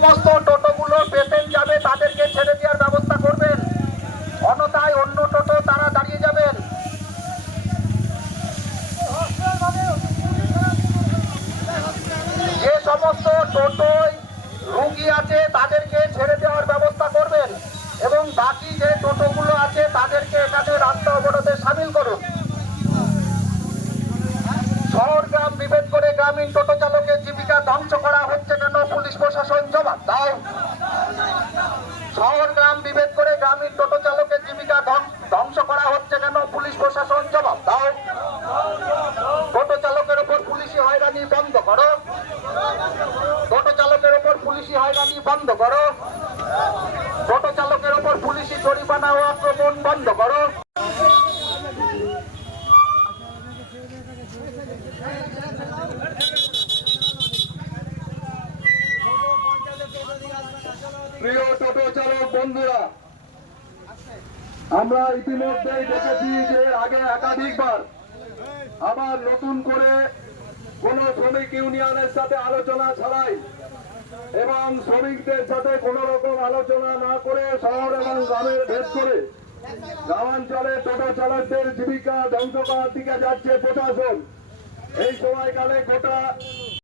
সমস্ত টোটোগুলো পেশেন্ট যাবে তাদেরকে ছেড়ে দেওয়ার ব্যবস্থা করবেন, অন্যথায় অন্য টোটো তারা দাঁড়িয়ে যাবেন। যে সমস্ত টোটোয় রোগী আছে তাদেরকে ছেড়ে দেওয়ার ব্যবস্থা করবেন এবং বাকি যে টোটোগুলো আছে তাদেরকে এখানে রাস্তা অবরোধে সামিল করুন। শহর গ্রাম বিভেদ করে গ্রামীণ টোটো চালকের জীবিকা ধ্বংস করা হচ্ছে কেন? পুলিশ প্রশাসন জবাব দাও। শহর গ্রাম বিভেদ করে গ্রামীণ টোটো চালকের জীবিকা ধ্বংস করা হচ্ছে কেন? পুলিশ প্রশাসন জবাব দাও। টোটো চালকের উপর পুলিশি হয়রানি বন্ধ করো। টোটো চালকের উপর পুলিশি হয়রানি বন্ধ করো। টোটো চালকের উপর পুলিশি জরিমানা ও আক্রমণ বন্ধ করো। প্রিয় টোটো চালক বন্ধুরা, আমরা ইতিমধ্যেই দেখেছি যে আগে একাধিকবার আবার নতুন করে কোন শ্রমিক ইউনিয়নের সাথে আলোচনা ছাড়াই এবং শ্রমিকদের সাথে কোন রকম আলোচনা না করে শহর এবং গ্রামের ভেদ করে গ্রামাঞ্চলে টোটো চালকদের জীবিকা ধ্বংস করার দিকে যাচ্ছে প্রশাসন। এই সময়কালে গোটা